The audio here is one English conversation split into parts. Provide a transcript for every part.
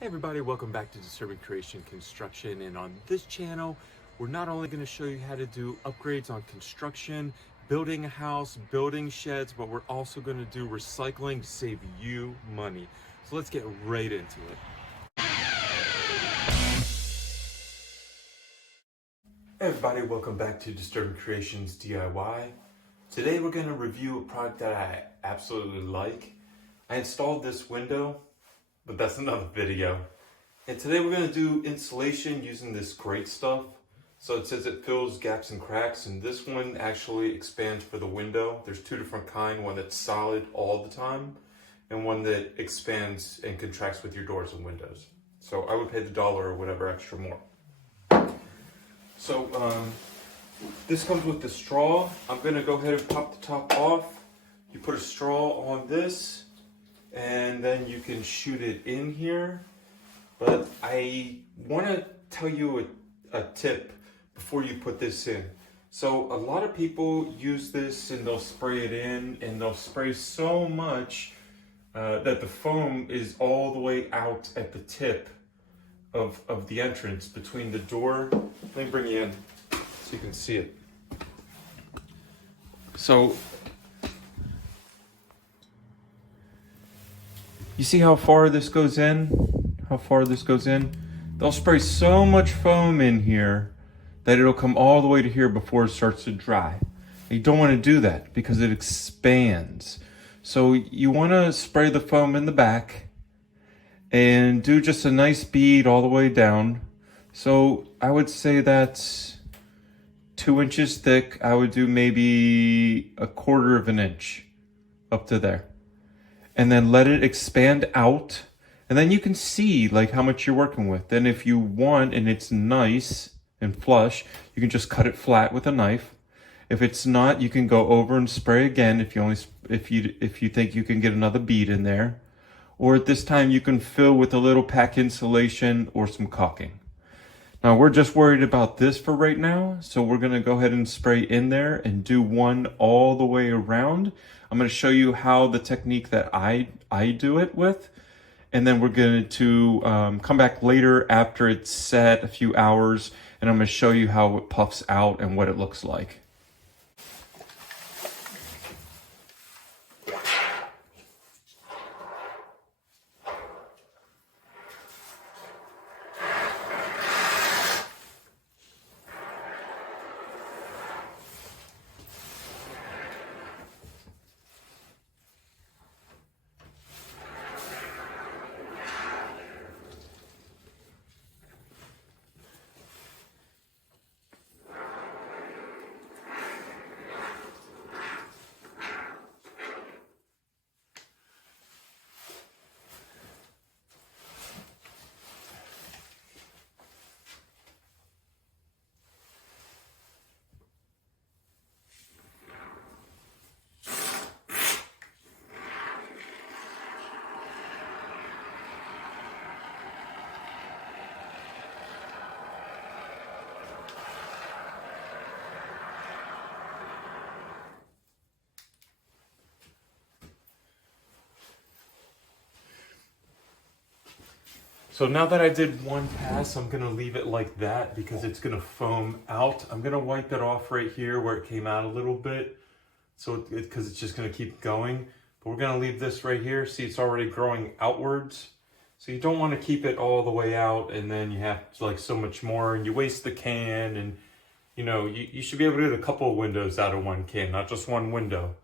Hey everybody, welcome back to Disturbing Creation Construction, and on this channel we're not only going to show you how to do upgrades on construction, building a house, building sheds, but we're also going to do recycling to save you money. So let's get right into it. Hey everybody, welcome back to Disturbing Creations DIY. Today we're going to review a product that I absolutely like. I installed this window, but that's another video. And today we're going to do insulation using this great stuff. So it says it fills gaps and cracks, and this one actually expands for the window. There's two different kinds, one that's solid all the time and one that expands and contracts with your doors and windows. So I would pay the $1 or whatever extra more. So this comes with the straw. I'm going to go ahead and pop the top off. You put a straw on this and then you can shoot it in here. But I want to tell you a tip before you put this in. So a lot of people use this and they'll spray it in, and they'll spray so much that the foam is all the way out at the tip of the entrance between the door. Let me bring you in so you can see it. So you see how far this goes in? They'll spray so much foam in here that it'll come all the way to here before it starts to dry. You don't want to do that because it expands. So you want to spray the foam in the back and do just a nice bead all the way down. So I would say that's 2 inches thick. I would do maybe 1/4 of an inch up to there. And then let it expand out. And then you can see like how much you're working with. Then if you want and it's nice and flush, you can just cut it flat with a knife. If it's not, you can go over and spray again if you think you can get another bead in there. Or at this time you can fill with a little pack insulation or some caulking. Now we're just worried about this for right now, so we're gonna go ahead and spray in there and do one all the way around. I'm gonna show you how the technique that I do it with. And then we're going to come back later after it's set a few hours, and I'm going to show you how it puffs out and what it looks like. So now that I did one pass, I'm gonna leave it like that because it's gonna foam out. I'm gonna wipe it off right here where it came out a little bit, so because it's just gonna keep going. But we're gonna leave this right here. See, it's already growing outwards. So you don't want to keep it all the way out, and then you have like so much more, and you waste the can. And you know, you should be able to get a couple of windows out of one can, not just one window.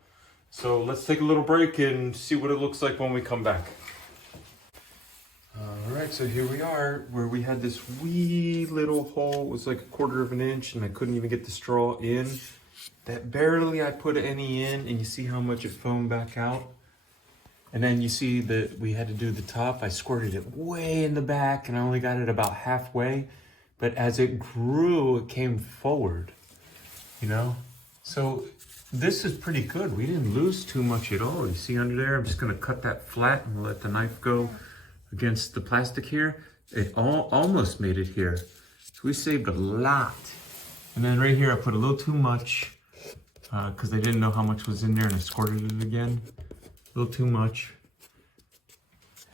So let's take a little break and see what it looks like when we come back. Alright, so here we are, where we had this wee little hole. It was like 1/4 of an inch, and I couldn't even get the straw in. That barely I put any in, and you see how much it foamed back out. And then you see that we had to do the top. I squirted it way in the back, and I only got it about halfway. But as it grew, it came forward, you know? So this is pretty good. We didn't lose too much at all. You see under there, I'm just gonna cut that flat and let the knife go against the plastic here. It almost made it here. So we saved a lot. And then right here, I put a little too much because I didn't know how much was in there, and I squirted it again. A little too much.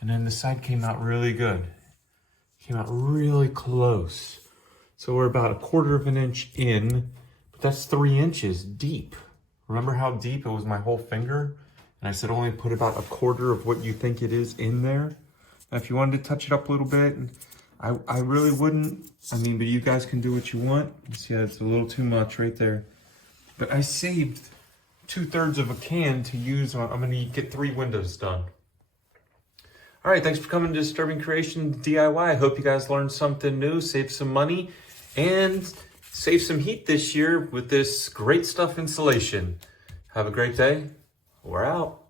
And then the side came out really good. Came out really close. So we're about 1/4 of an inch in, but that's 3 inches deep. Remember how deep it was my whole finger? And I said only put about 1/4 of what you think it is in there. Now, if you wanted to touch it up a little bit, I really wouldn't. I mean, but you guys can do what you want. You see, it's a little too much right there. But I saved 2/3 of a can to use on. I'm gonna get 3 windows done. All right, thanks for coming to Disturbing Creations DIY. I hope you guys learned something new, save some money, and save some heat this year with this great stuff insulation. Have a great day. We're out.